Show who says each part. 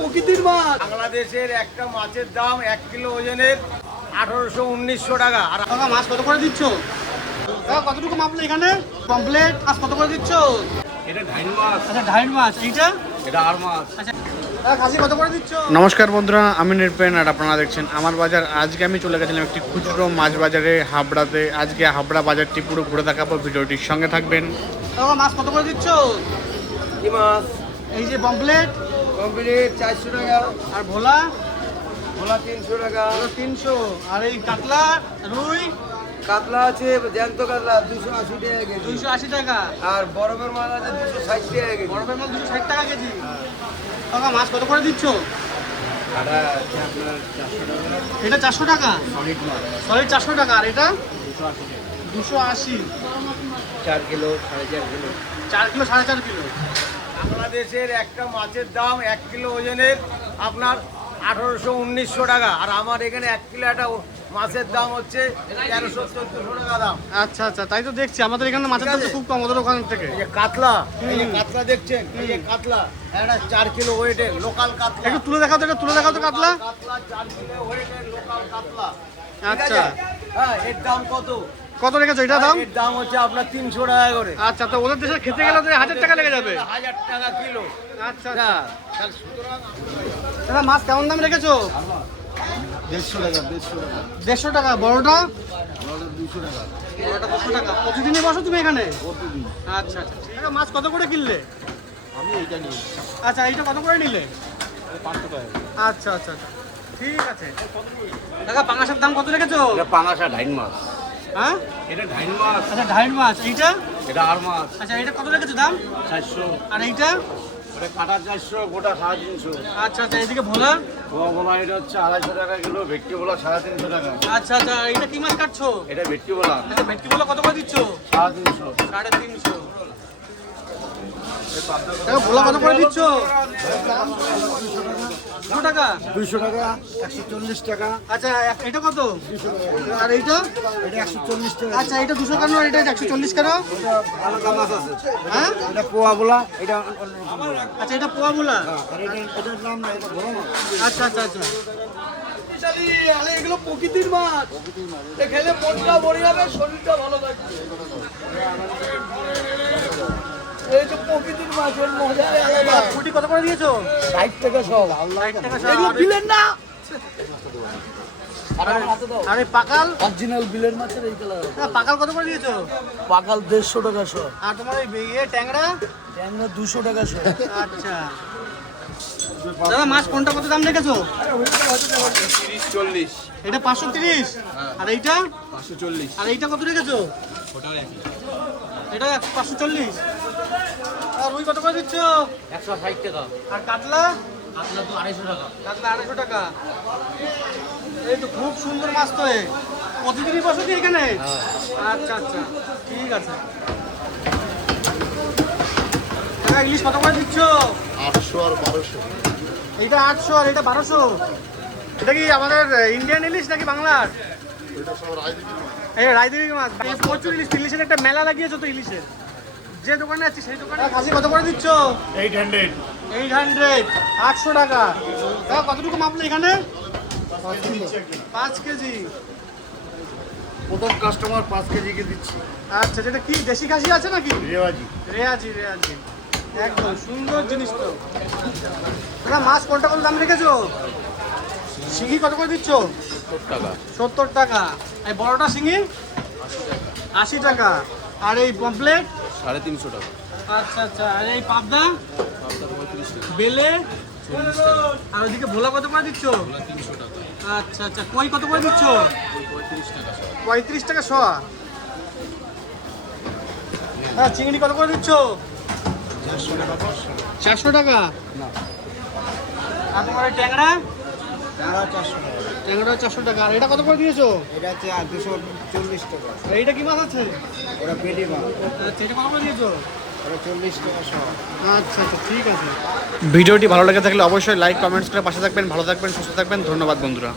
Speaker 1: প্রকৃতির মাছ।
Speaker 2: বাংলাদেশের একটা মাছের দাম এক কিলো ওজনের আঠারোশো উনিশশো টাকা। আর
Speaker 1: কাকা মাছ কত করে দিচ্ছ? কাকা কতটুকু মাপলে এখানে? কমপ্লেট মাছ কত করে দিচ্ছ?
Speaker 2: এটা ঢাইন মাছ।
Speaker 1: আচ্ছা ঢাইল মাছ। এইটা?
Speaker 2: এটা আর মাছ।
Speaker 1: আচ্ছা কত করে দিচ্ছ?
Speaker 3: নমস্কার বন্ধুরা আমি নির্পেন আর আপনারা দেখছেন আমার বাজার। আজকে আমি চলে গেছিলাম একটি খুচরো মাছ বাজারে হাবড়াতে। আজকে হাবড়া বাজারটি পুরো ঘুরে দেখাবো ভিডিওটির সঙ্গে থাকবেন।
Speaker 1: মাছ কত করে দিচ্ছ?
Speaker 2: কি মাছ?
Speaker 1: এই যে পমপ্লেট
Speaker 2: কমপ্লিট চারশো টাকা।
Speaker 1: আর ভোলা?
Speaker 2: ভোলা তিনশো টাকা।
Speaker 1: তিনশো। আর এই কাতলা রুই?
Speaker 2: কাতলা আছে জ্যান্ত কাতলা দুশো আশি টাকা কেজি।
Speaker 1: দুইশো আশি টাকা।
Speaker 2: আর বরফের মাছ আছে দুশো ষাট টাকা কেজি।
Speaker 1: বরফের মাছ দুশো ষাট টাকা কেজি। কাকা মাছ কত করে দিচ্ছ?
Speaker 2: টাকা।
Speaker 1: এটা চারশো টাকা?
Speaker 2: সলিড
Speaker 1: চারশো টাকা। আর এটা?
Speaker 2: দুশো টাকা।
Speaker 1: দুশো আশি।
Speaker 2: চার কিলো সাড়ে চার কিলো।
Speaker 1: চার কিলো সাড়ে চার কিলো।
Speaker 2: বাংলাদেশের একটা মাছের দাম এক কিলো ওজনের আপনার আঠারোশো উনিশশো টাকা। আর আমার এখানে এক কিলো একটা মাছের দাম হচ্ছে তেরোশো চোদ্দশো টাকা দাম।
Speaker 1: আচ্ছা আচ্ছা তাই তো দেখছি। আমাদের এখানে মাছের দাম তো খুব কম ওদের ওখান থেকে।
Speaker 2: এই যে কাতলা এই যে কাতলা দেখছেন? এই যে কাতলা একটা চার কিলো ওয়েটের লোকাল কাতলা।
Speaker 1: একটু তুলে দেখাও তো একটু তুলে দেখাও তো কাতলা।
Speaker 2: কাতলা চার কিলো ওয়েটের লোকাল কাতলা।
Speaker 1: আচ্ছা।
Speaker 2: হ্যাঁ এর দাম কত?
Speaker 1: কত রেখেছো? এটা দাম?
Speaker 2: দাম হচ্ছে আপনার তিনশো টাকা করে।
Speaker 1: আচ্ছা তো ওদের দেশে খেতে গেলে তো হাজার টাকা লেগে যাবে।
Speaker 2: হাজার টাকা কিলো।
Speaker 1: আচ্ছা আচ্ছা।
Speaker 2: তাহলে সুতরাং
Speaker 1: দাদা মাছ কেমন দাম রেখেছো?
Speaker 2: দেড়শো টাকা দেড়শো টাকা।
Speaker 1: দেড়শো টাকা। বড়টা?
Speaker 2: দুশো টাকা।
Speaker 1: বড়টা প্রতিদিনই বসো তুমি এখানে? আচ্ছা আচ্ছা। ঠিক মাছ কত করে কিনলে?
Speaker 2: আমি এইটা নিই।
Speaker 1: আচ্ছা এইটা কত করে নিলে?
Speaker 2: পাঁচশো টাকা।
Speaker 1: আচ্ছা আচ্ছা আচ্ছা। ঠিক আছে। দাদা পাঙাশের দাম কত রেখেছো?
Speaker 2: পাঙাশা ঢাইন মাছ।
Speaker 1: হ্যাঁ?
Speaker 2: এটা ঢাইন মাছ।
Speaker 1: আচ্ছা ঢাইল মাছ। এইটা?
Speaker 2: এটা আর মাছ।
Speaker 1: আচ্ছা এটা কত রেখেছো দাম?
Speaker 2: চারশো।
Speaker 1: আর এইটা?
Speaker 2: এটা কাটা চারশো গোটা সাড়ে তিনশো।
Speaker 1: আচ্ছা আচ্ছা এদিকে ভোলা?
Speaker 2: বলা এটা হচ্ছে আড়াইশো টাকা কিলো ভেটকি সাড়ে তিনশো টাকা।
Speaker 1: আচ্ছা আচ্ছা এইটা কি মাছ কাটছো?
Speaker 2: এটা ভেটকি বলা
Speaker 1: আচ্ছা ভেটকি ভোলা কত করে দিচ্ছ?
Speaker 2: সাড়ে তিনশো।
Speaker 1: সাড়ে তিনশো। ভোলা কত করে দিচ্ছ? দুশো টাকা?
Speaker 2: দুইশো টাকা একশো চল্লিশ টাকা।
Speaker 1: আচ্ছা এটা কত? আর এইটা?
Speaker 2: এটা একশো চল্লিশ টাকা।
Speaker 1: আচ্ছা এটা দুশো কেন এটা একশো চল্লিশ কেন?
Speaker 2: আছে।
Speaker 1: হ্যাঁ?
Speaker 2: এটা পোয়া বলা এটা বলা।
Speaker 1: আচ্ছা এটা পোয়া ভোলা?
Speaker 2: আর এটা এটার নাম না এটা বড়
Speaker 1: আচ্ছা আচ্ছা আচ্ছা।
Speaker 4: এগুলো প্রকৃতির মাছ। খেলে মনটা ভরে যাবে শরীরটা ভালো থাকবে। এই যে প্রকৃতির মাছের মজাই আলাদা
Speaker 1: ফুটি কত করে দিয়েছ?
Speaker 2: ষাট টাকা সব।
Speaker 1: টাকা সব।
Speaker 4: এগুলো বিলেন না?
Speaker 1: আর পাকাল?
Speaker 4: অরিজিনাল বিলের মাছের এই কালার
Speaker 1: পাকাল কত করে দিয়েছ?
Speaker 4: পাকাল দেড়শো টাকা শো
Speaker 1: আর তোমার ওই ইয়ে ট্যাংরা?
Speaker 4: ট্যাংরা দুশো টাকা শো
Speaker 1: আচ্ছা। দাদা মাছ কোনটা কত দাম রেখেছো?
Speaker 2: তিরিশ চল্লিশ।
Speaker 1: এটা পাঁচশো তিরিশ? আর এইটা?
Speaker 2: পাঁচশো চল্লিশ।
Speaker 1: আর এইটা কত রেখেছো? এটা পাঁচশো চল্লিশ। আর রুই কত করে দিচ্ছ?
Speaker 2: একশো ষাট টাকা।
Speaker 1: আর কাতলা?
Speaker 2: আপনার তো আড়াইশো টাকা।
Speaker 1: কাতলা আড়াইশো টাকা। এই তো খুব সুন্দর মাছ তো এ। প্রতিদিনই বসো কি এখানে? আচ্ছা আচ্ছা। ঠিক আছে। ইলিশ কত করে দিচ্ছ?
Speaker 5: আটশো আর বারোশো।
Speaker 1: এইটা আটশো আর এটা বারোশো। এটা কি আমাদের ইন্ডিয়ান ইলিশ নাকি বাংলার?
Speaker 5: এটা সব
Speaker 1: রায়দেবী মাছ। এই প্রচুর ইলিশ। ইলিশের একটা মেলা লাগিয়েছো তো ইলিশের। যে দোকানে আছি সেই দোকানে খাসি কত করে দিচ্ছ?
Speaker 2: এইট হান্ড্রেড
Speaker 1: এইট হান্ড্রেড আটশো টাকা। দাদা কতটুকু মাপলে এখানে? পাঁচ কেজি।
Speaker 5: প্রথম কাস্টমার পাঁচ কেজিকে দিচ্ছি।
Speaker 1: আচ্ছা যেটা কি দেশি খাসি আছে নাকি?
Speaker 5: রেওয়াজি।
Speaker 1: রেয়াজি রেয়াজি একদম সুন্দর জিনিস তো। দাদা মাছ কোনটা কোন দাম রেখেছো? শিঙি কত করে দিচ্ছ? সত্তর টাকা। এই বড়টা শিঙি? আশি টাকা। আর এই পমপ্লেট
Speaker 2: সাড়ে তিনশো টাকা।
Speaker 1: আচ্ছা আচ্ছা আর এই পাবদা? বেলে? আর ওইদিকে ভোলা কত করে দিচ্ছ? আচ্ছা আচ্ছা কই কত করে দিচ্ছ? পঁয়ত্রিশ টাকা শ হ্যাঁ চিংড়ি কত করে দিচ্ছ? চারশো টাকা। চারশো টাকা? না। আর তোমার ওই ট্যাংরা?
Speaker 2: ট্যাংরা চারশো টাকা।
Speaker 1: চারশো টাকা। আর এটা কত করে দিয়েছ?
Speaker 2: এটা হচ্ছে আর দুশো চল্লিশ টাকা।
Speaker 1: এইটা কি মাছ আছে?
Speaker 2: ওটা পেটি মাছ।
Speaker 1: আচ্ছা এটা কত করে দিয়েছ?
Speaker 2: ওটা চল্লিশ টাকা সহ।
Speaker 1: আচ্ছা আচ্ছা ঠিক আছে।
Speaker 3: ভিডিওটি ভালো লেগে থাকলে অবশ্যই লাইক কমেন্টস করে পাশে থাকবেন ভালো থাকবেন সুস্থ থাকবেন। ধন্যবাদ বন্ধুরা।